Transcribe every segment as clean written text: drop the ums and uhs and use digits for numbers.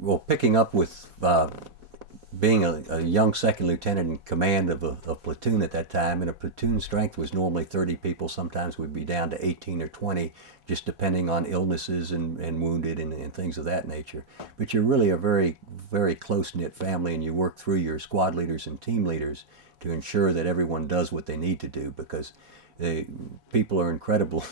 Well, picking up with being a young second lieutenant in command of a platoon at that time, and a platoon strength was normally 30 people. Sometimes we'd be down to 18 or 20, just depending on illnesses and wounded and things of that nature. But you're really a very, very close-knit family, and you work through your squad leaders and team leaders to ensure that everyone does what they need to do, because the people are incredible.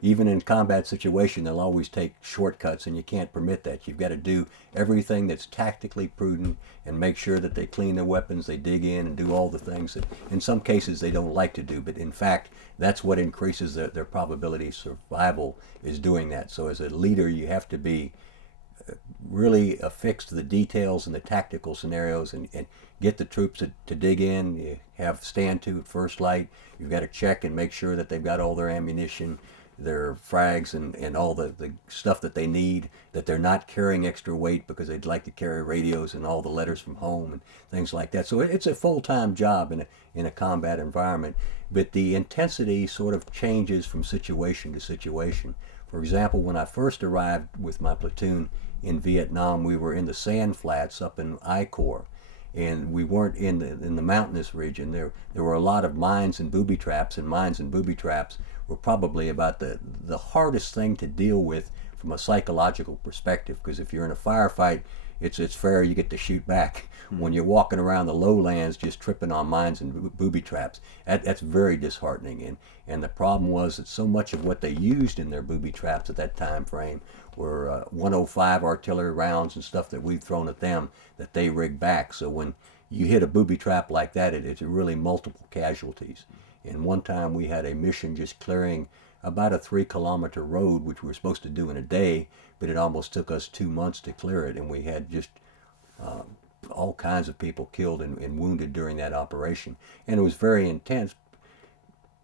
Even in combat situation, they'll always take shortcuts, and you can't permit that. You've got to do everything that's tactically prudent and make sure that they clean their weapons, they dig in and do all the things that in some cases they don't like to do, but in fact that's what increases their probability of survival, is doing that. So as a leader, you have to be really affix to the details and the tactical scenarios, and get the troops to dig in. You have stand to at first light. You've got to check and make sure that they've got all their ammunition, their frags, and all the stuff that they need, that they're not carrying extra weight because they'd like to carry radios and all the letters from home and things like that. So it's a full-time job in a combat environment, but the intensity sort of changes from situation to situation. For example, when I first arrived with my platoon in Vietnam, we were in the sand flats up in I Corps, and we weren't in the mountainous region. There were a lot of mines and booby traps, and mines and booby traps were probably about the hardest thing to deal with from a psychological perspective, because if you're in a firefight, it's fair, you get to shoot back. When you're walking around the lowlands just tripping on mines and booby traps, that's very disheartening. And the problem was that so much of what they used in their booby traps at that time frame were 105 artillery rounds and stuff that we've thrown at them that they rigged back. So when you hit a booby trap like that, it's really multiple casualties. And one time we had a mission just clearing about a 3-kilometer road, which we were supposed to do in a day, but it almost took us 2 months to clear it, and we had just all kinds of people killed and wounded during that operation. And it was very intense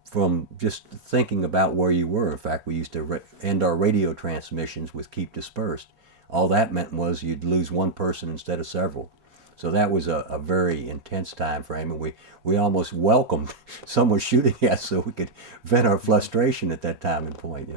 from just thinking about where you were. In fact, we used to end our radio transmissions with "keep dispersed." All that meant was you'd lose one person instead of several. So that was a very intense time frame, and we almost welcomed someone shooting at us so we could vent our frustration at that time and point.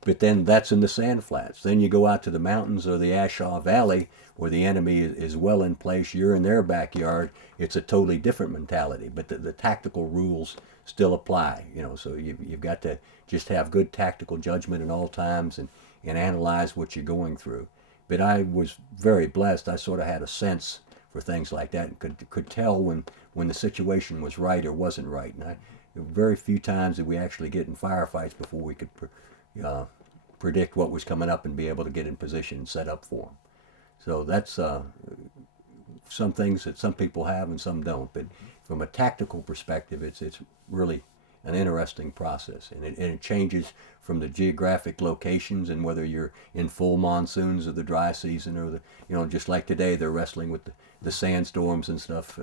But then that's in the sand flats. Then you go out to the mountains or the Ashaw Valley, where the enemy is well in place. You're in their backyard. It's a totally different mentality, but the tactical rules still apply. So you've got to just have good tactical judgment at all times, and analyze what you're going through. But I was very blessed. I sort of had a sense for things like that, and could tell when the situation was right or wasn't right. And very few times did we actually get in firefights before we could predict what was coming up and be able to get in position and set up for them. So that's some things that some people have and some don't. But from a tactical perspective, it's really an interesting process, and it changes from the geographic locations and whether you're in full monsoons or the dry season, or just like today they're wrestling with the sandstorms and stuff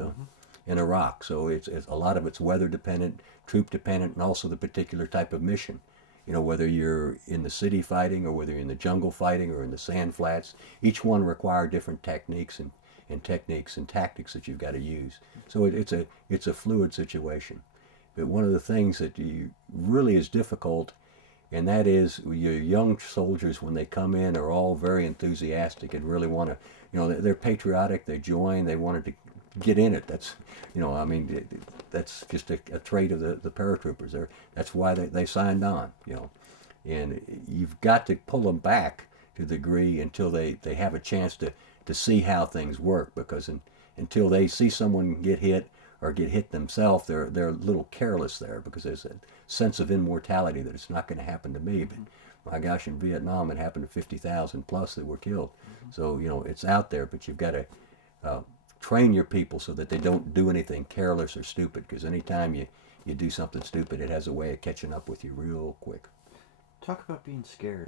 in Iraq. So it's a lot of it's weather dependent, troop dependent, and also the particular type of mission. Whether you're in the city fighting or whether you're in the jungle fighting or in the sand flats, each one require different techniques and tactics that you've got to use. So it's a fluid situation. But one of the things that really is difficult, and that is your young soldiers, when they come in, are all very enthusiastic and really want to, they're patriotic, they join, they wanted to get in it. That's, that's just a trait of the paratroopers. That's why they signed on, And you've got to pull them back to the degree until they have a chance to see how things work, because until they see someone get hit or get hit themselves, they're a little careless there, because there's a sense of immortality that it's not going to happen to me. But my gosh, in Vietnam it happened to 50,000 plus that were killed. So it's out there, but you've got to train your people so that they don't do anything careless or stupid, because anytime you do something stupid, it has a way of catching up with you real quick. Talk about being scared.